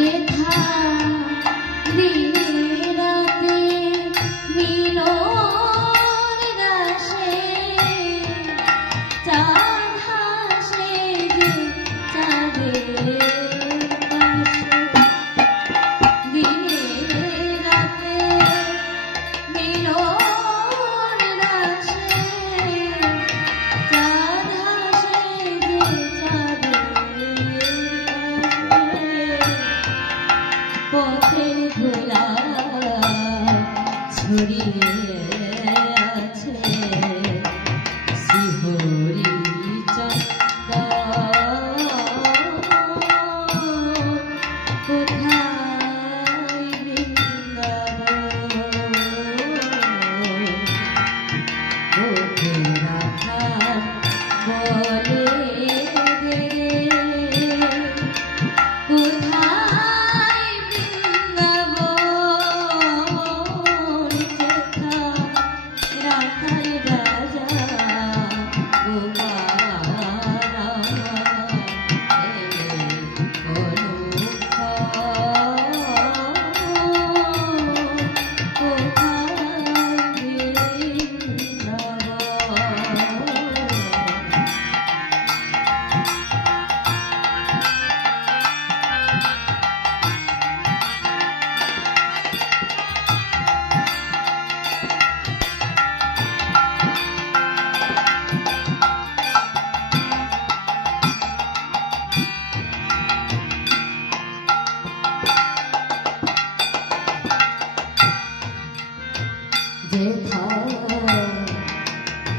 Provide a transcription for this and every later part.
ये था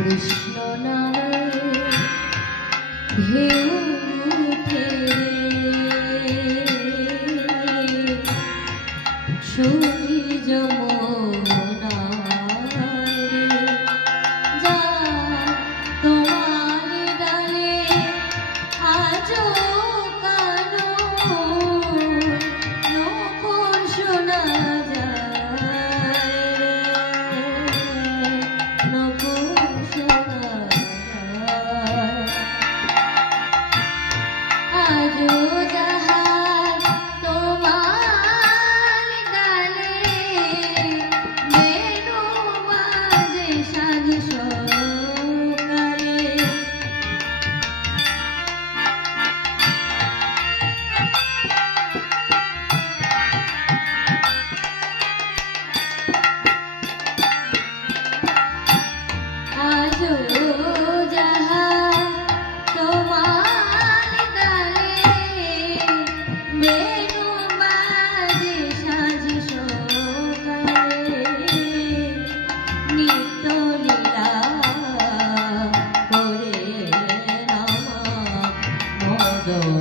কৃষ্ণ নামে ঢেউ উঠে राजो No.